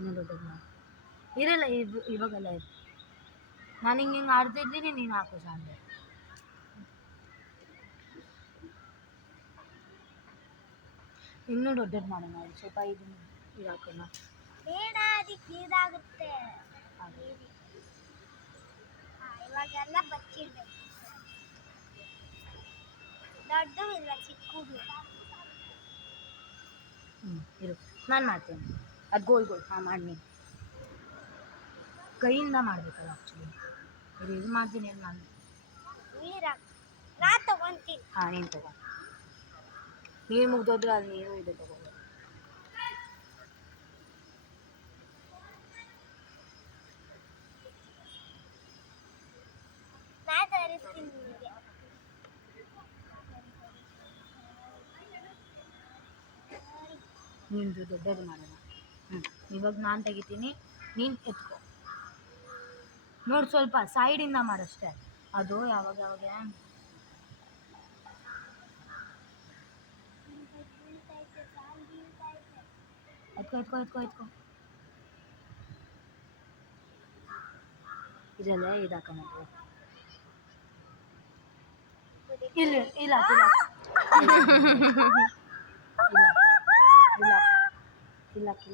ಇನ್ನೂ ದೊಡ್ಡದು ಮಾಡಿ ಇರಲ್ಲ ಇವಾಗೆಲ್ಲ ಇರು ನಾನು ಹಿಂಗೆ ಆಡ್ತಿದ್ದೀನಿ ನೀನು ಹಾಕು ಸಾಂಬಾರು ಇನ್ನೂ ದೊಡ್ಡದು ಮಾಡೋಣ ಸ್ವಲ್ಪ ಇದನ್ನು ಇದು ಹಾಕೋಣ ಬೇಡ ಅದಕ್ಕೆ ಇದಾಗುತ್ತೆ ಇವಾಗೆಲ್ಲ ಬಚ್ಚಿಡ್ಬೇಕು ದೊಡ್ಡದು ಇಲ್ಲ ಚಿಕ್ಕದು ಇರು ನಾನು ಮಾಡ್ತೇನೆ ಅದು ಗೋಲ್ ಹಾಂ ಮಾಡಿ ನೀನು ಕೈಯಿಂದ ಮಾಡಬೇಕಲ್ಲ ಆ್ಯಕ್ಚುಲಿ ಇದು ಮಾಡ್ತೀನಿ ಏನು ನಾನು ನಾ ತಗೊಂತೀನಿ ಹಾಂ ನೀನು ತಗೋ ನೀರು ಮುಗ್ದೋದ್ರೆ ಅದು ನೀರು ಇದೆ ತಗೋ ನಾ ತರಿಸ್ತೀನಿ ನಿಮಗೆ ನಿಂದು ದೊಡ್ಡದು ಮಾಡೋಣ ಇವಾಗ ನಾನು ತೆಗಿತೀನಿ ನೀನು ಎತ್ಕೊ ನೋಡಿ ಸ್ವಲ್ಪ ಸೈಡಿಂದ ಮಾಡಷ್ಟೇ ಅದು ಯಾವಾಗ ಎತ್ಕೊ ಇದರಲ್ಲೇ ಇದಾಕೋಣ ಇಲ್ಲ ಇಲ್ಲ